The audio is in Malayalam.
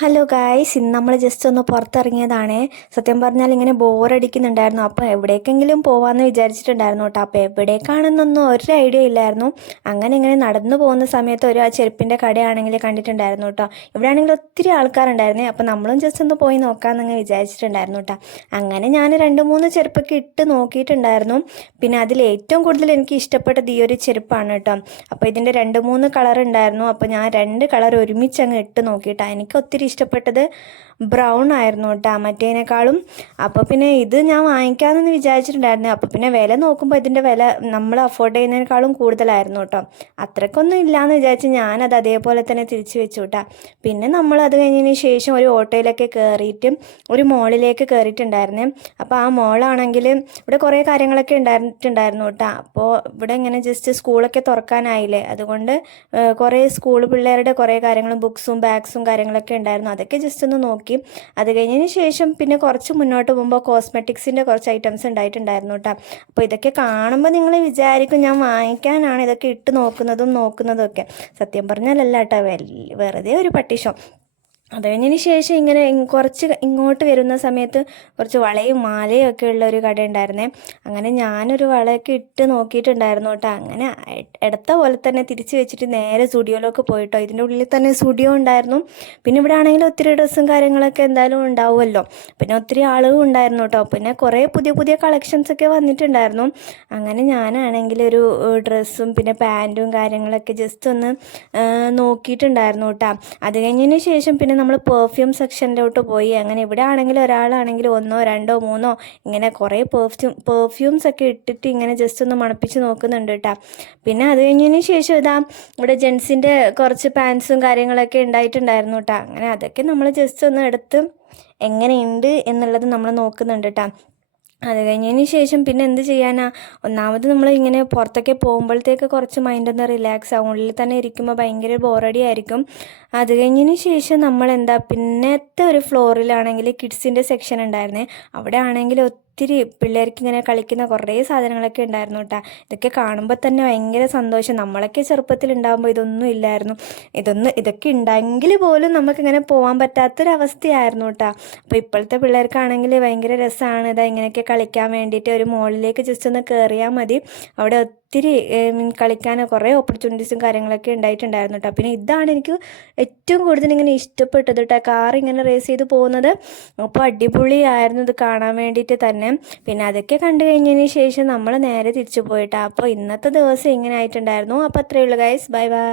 ഹലോ ഗായ്സ്, ഇന്ന് നമ്മൾ ജസ്റ്റ് ഒന്ന് പുറത്തിറങ്ങിയതാണേ. സത്യം പറഞ്ഞാൽ ഇങ്ങനെ ബോറടിക്കുന്നുണ്ടായിരുന്നു. അപ്പോൾ എവിടേക്കെങ്കിലും പോകാമെന്ന് വിചാരിച്ചിട്ടുണ്ടായിരുന്നു കേട്ടോ. അപ്പോൾ എവിടേക്കാണെന്നൊന്നും ഒരു ഐഡിയ ഇല്ലായിരുന്നു. അങ്ങനെ ഇങ്ങനെ നടന്നു പോകുന്ന സമയത്ത് ഒരു ചെരുപ്പിൻ്റെ കടയാണെങ്കിൽ കണ്ടിട്ടുണ്ടായിരുന്നു കേട്ടോ. ഇവിടെ ആണെങ്കിൽ ഒത്തിരി ആൾക്കാരുണ്ടായിരുന്നേ. അപ്പോൾ നമ്മളും ജസ്റ്റ് ഒന്ന് പോയി നോക്കാമെന്നങ്ങ് വിചാരിച്ചിട്ടുണ്ടായിരുന്നു കേട്ടോ. അങ്ങനെ ഞാൻ 2-3 ചെരുപ്പൊക്കെ ഇട്ട് നോക്കിയിട്ടുണ്ടായിരുന്നു. പിന്നെ അതിൽ ഏറ്റവും കൂടുതൽ എനിക്ക് ഇഷ്ടപ്പെട്ടത് ഈ ഒരു ചെരുപ്പാണ് കേട്ടോ. അപ്പോൾ ഇതിൻ്റെ 2-3 കളർ ഉണ്ടായിരുന്നു. അപ്പോൾ ഞാൻ 2 കളർ ഒരുമിച്ച് അങ്ങ് ഇട്ട് നോക്കിയിട്ടാണ്. എനിക്ക് ഒത്തിരി ഇഷ്ടപ്പെട്ടത് ബ്രൗൺ ആയിരുന്നു കേട്ടോ മറ്റേതിനേക്കാളും. അപ്പോൾ പിന്നെ ഇത് ഞാൻ വാങ്ങിക്കാമെന്ന് വിചാരിച്ചിട്ടുണ്ടായിരുന്നു. അപ്പോൾ പിന്നെ വില നോക്കുമ്പോൾ ഇതിൻ്റെ വില നമ്മൾ അഫോർഡ് ചെയ്യുന്നതിനേക്കാളും കൂടുതലായിരുന്നു കേട്ടോ. അത്രയ്ക്കൊന്നും ഇല്ലയെന്ന് വിചാരിച്ച് ഞാനത് അതേപോലെ തന്നെ തിരിച്ചു വെച്ചു കേട്ടോ. പിന്നെ നമ്മൾ അത് കഴിഞ്ഞതിന് ശേഷം ഒരു ഓട്ടോയിലൊക്കെ കയറിയിട്ട് ഒരു മോളിലേക്ക് കയറിയിട്ടുണ്ടായിരുന്നേ. അപ്പോൾ ആ മോളാണെങ്കിൽ ഇവിടെ കുറേ കാര്യങ്ങളൊക്കെ ഉണ്ടായിട്ടുണ്ടായിരുന്നു കേട്ടോ. അപ്പോൾ ഇവിടെ ഇങ്ങനെ ജസ്റ്റ് സ്കൂളൊക്കെ തുറക്കാനായില്ലേ, അതുകൊണ്ട് കുറേ സ്കൂൾ പിള്ളേരുടെ കുറേ കാര്യങ്ങളും ബുക്സും ബാഗ്സും കാര്യങ്ങളൊക്കെ ഉണ്ടായിരുന്നു. അതൊക്കെ ജസ്റ്റ് ഒന്ന് നോക്കി. അത് കഴിഞ്ഞതിന് ശേഷം പിന്നെ കുറച്ച് മുന്നോട്ട് പോകുമ്പോൾ കോസ്മെറ്റിക്സിൻ്റെ കുറച്ച് ഐറ്റംസ് ഉണ്ടായിട്ടുണ്ടായിരുന്നു കേട്ടോ. അപ്പോൾ ഇതൊക്കെ കാണുമ്പോൾ നിങ്ങൾ വിചാരിക്കും ഞാൻ വാങ്ങിക്കാനാണ് ഇതൊക്കെ ഇട്ട് നോക്കുന്നതും ഒക്കെ. സത്യം പറഞ്ഞാലല്ല കേട്ടോ, വെറുതെ ഒരു പട്ടിഷോ. അത് കഴിഞ്ഞതിന് ശേഷം ഇങ്ങനെ കുറച്ച് ഇങ്ങോട്ട് വരുന്ന സമയത്ത് കുറച്ച് വളയും മാലയും ഒക്കെ ഉള്ള ഒരു കട ഉണ്ടായിരുന്നേ. അങ്ങനെ ഞാനൊരു വളയൊക്കെ ഇട്ട് നോക്കിയിട്ടുണ്ടായിരുന്നു കേട്ടോ. അങ്ങനെ എടുത്ത പോലെ തന്നെ തിരിച്ച് വെച്ചിട്ട് നേരെ സ്റ്റുഡിയോയിലേക്ക് പോയിട്ടോ. ഇതിൻ്റെ ഉള്ളിൽ തന്നെ സ്റ്റുഡിയോ ഉണ്ടായിരുന്നു. പിന്നെ ഇവിടെ ആണെങ്കിൽ ഒത്തിരി ഡ്രസ്സും കാര്യങ്ങളൊക്കെ എന്തായാലും ഉണ്ടാവുമല്ലോ. പിന്നെ ഒത്തിരി ആളുകളും ഉണ്ടായിരുന്നു കേട്ടോ. പിന്നെ കുറേ പുതിയ പുതിയ കളക്ഷൻസ് ഒക്കെ വന്നിട്ടുണ്ടായിരുന്നു. അങ്ങനെ ഞാനാണെങ്കിൽ ഒരു ഡ്രസ്സും പിന്നെ പാൻറ്റും കാര്യങ്ങളൊക്കെ ജസ്റ്റ് ഒന്ന് നോക്കിയിട്ടുണ്ടായിരുന്നു കേട്ടോ. അത് കഴിഞ്ഞതിന് ശേഷം പിന്നെ നമ്മൾ പെർഫ്യൂം സെക്ഷനിലോട്ട് പോയി. അങ്ങനെ ഇവിടെ ആണെങ്കിൽ ഒരാളാണെങ്കിൽ 1, 2, 3 ഇങ്ങനെ കുറേ പെർഫ്യൂംസ് ഒക്കെ ഇട്ടിട്ട് ഇങ്ങനെ ജസ്റ്റ് ഒന്ന് മണപ്പിച്ച് നോക്കുന്നുണ്ട് കേട്ടോ. പിന്നെ അത് കഴിഞ്ഞതിന് ശേഷം ഇതാ ഇവിടെ ജെൻസിൻ്റെ കുറച്ച് പാൻസും കാര്യങ്ങളൊക്കെ ഉണ്ടായിട്ടുണ്ടായിരുന്നു കേട്ടോ. അങ്ങനെ അതൊക്കെ നമ്മൾ ജസ്റ്റ് ഒന്ന് എടുത്ത് എങ്ങനെയുണ്ട് എന്നുള്ളത് നമ്മൾ നോക്കുന്നുണ്ട് കേട്ടോ. അത് കഴിഞ്ഞതിന് ശേഷം പിന്നെ എന്ത് ചെയ്യാനാ, ഒന്നാമത് നമ്മൾ ഇങ്ങനെ പുറത്തൊക്കെ പോകുമ്പോഴത്തേക്ക് കുറച്ച് മൈൻഡൊന്ന് റിലാക്സ് ആവും. ഉള്ളിൽ തന്നെ ഇരിക്കുമ്പോൾ ഭയങ്കര ബോറടി ആയിരിക്കും. അത് കഴിഞ്ഞതിന് ശേഷം നമ്മൾ പിന്നത്തെ ഒരു ഫ്ലോറിലാണെങ്കിൽ കിഡ്സിൻ്റെ സെക്ഷൻ ഉണ്ടായിരുന്നേ. അവിടെ ആണെങ്കിൽ ഒത്തിരി പിള്ളേർക്ക് ഇങ്ങനെ കളിക്കുന്ന കുറേ സാധനങ്ങളൊക്കെ ഉണ്ടായിരുന്നു കേട്ടോ. ഇതൊക്കെ കാണുമ്പോൾ തന്നെ ഭയങ്കര സന്തോഷം. നമ്മളൊക്കെ ചെറുപ്പത്തിൽ ഉണ്ടാകുമ്പോൾ ഇതൊന്നും ഇല്ലായിരുന്നു. ഇതൊക്കെ ഉണ്ടെങ്കിൽ പോലും നമുക്കിങ്ങനെ പോകാൻ പറ്റാത്തൊരവസ്ഥയായിരുന്നു കേട്ടോ. അപ്പോൾ ഇപ്പോഴത്തെ പിള്ളേർക്കാണെങ്കിൽ ഭയങ്കര രസമാണ് ഇങ്ങനെയൊക്കെ കളിക്കാൻ വേണ്ടിയിട്ട്. ഒരു മോളിലേക്ക് ജസ്റ്റ് ഒന്ന് കയറിയാൽ മതി, അവിടെ ഒത്തിരി കളിക്കാൻ കുറേ ഓപ്പർച്യൂണിറ്റീസും കാര്യങ്ങളൊക്കെ ഉണ്ടായിട്ടുണ്ടായിരുന്നു കേട്ടോ. പിന്നെ ഇതാണ് എനിക്ക് ഏറ്റവും കൂടുതൽ ഇങ്ങനെ ഇഷ്ടപ്പെട്ടത് കേട്ടോ, കാർ ഇങ്ങനെ റേസ് ചെയ്ത് പോകുന്നത്. അപ്പോൾ അടിപൊളിയായിരുന്നു ഇത് കാണാൻ വേണ്ടിയിട്ട് തന്നെ. പിന്നെ അതൊക്കെ കണ്ടു കഴിഞ്ഞതിന് ശേഷം നമ്മൾ നേരെ തിരിച്ചു പോയിട്ടാണ്. അപ്പോൾ ഇന്നത്തെ ദിവസം ഇങ്ങനെ ആയിട്ടുണ്ടായിരുന്നു. അപ്പോൾ അത്രയേ ഉള്ളൂ ഗൈസ്, ബൈ ബൈ.